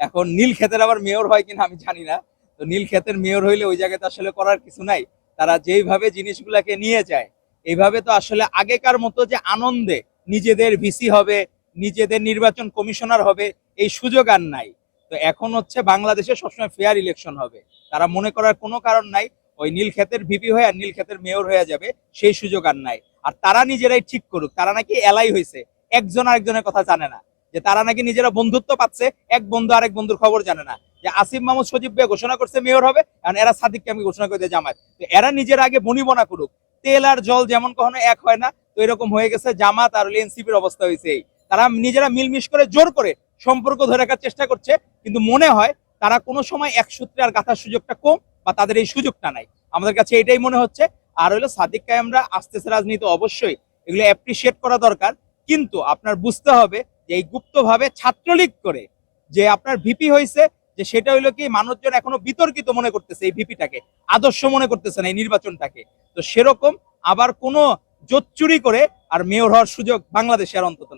এখন নীল ক্ষেতের আবার মেয়র হয় কিনা আমি জানি না। তো নীল ক্ষেতের মেয়র হইলে ওই জায়গাতে আসলে করার কিছু নাই। তারা যেইভাবে জিনিসগুলাকে নিয়ে যায়, এইভাবে তো আসলে আগেকার মতো যে আনন্দে নিজেদের ভিসি হবে, নিজেদের নির্বাচন কমিশনার হবে, এই সুযোগ আর নাই। তো এখন হচ্ছে বাংলাদেশে সবসময় ফেয়ার ইলেকশন হবে, তারা মনে করার কোনো কারণ নাই ওই নীল ক্ষেতের ভিপি হয়ে আর নীল ক্ষেতের মেয়র হয়ে যাবে, সেই সুযোগ আর নাই। আর তারা নিজেরাই ঠিক করুক, তারা নাকি এলাই হয়েছে, একজন আরেকজনের কথা জানে না, যে তারা নাকি নিজেরা বন্ধুত্ব পাচ্ছে, এক বন্ধু আরেক বন্ধুর খবর জানে না, যে আসিফ মাহমুদ সজীব ভাই ঘোষণা করছে মেয়র হবে, কারণ এরা সাদিককে আমি ঘোষণা করে দিয়ে জামাত। তো এরা নিজের আগে বনিবনা করুক, তেল আর জল যেমন কখনো এক হয় না, তো এরকম হয়ে গেছে জামাত আর এনসিপির অবস্থা হয়েছে এই। তারা নিজেরা মিলমিশ করে জোর করে সম্পর্ক ধরে রাখার চেষ্টা করছে, কিন্তু মনে হয় তারা কোনো সময় এক সূত্রে আর গাঁথার সুযোগটা কম, বা তাদের এই সুযোগটা নাই। আমাদের কাছে এটাই মনে হচ্ছে। আর হলো সাদিক কায়েমরা আসতেছে রাজনীতি, অবশ্যই এগুলো অ্যাপ্রিসিয়েট করা দরকার, কিন্তু আপনার বুঝতে হবে যে এই গুপ্তভাবে ছাত্রলীগ করে যে আপনার ভিপি হয়েছে, যে সেটা হইলো কি মানুষজন এখনো বিতর্কিত মনে করতেছে এই ভিপিটাকে, আদর্শ মনে করতেছে না এই নির্বাচনটাকে। তো সেরকম আবার কোনো জোচ্চুরি করে আর মেয়র হওয়ার সুযোগ বাংলাদেশে আর অন্তত নাই।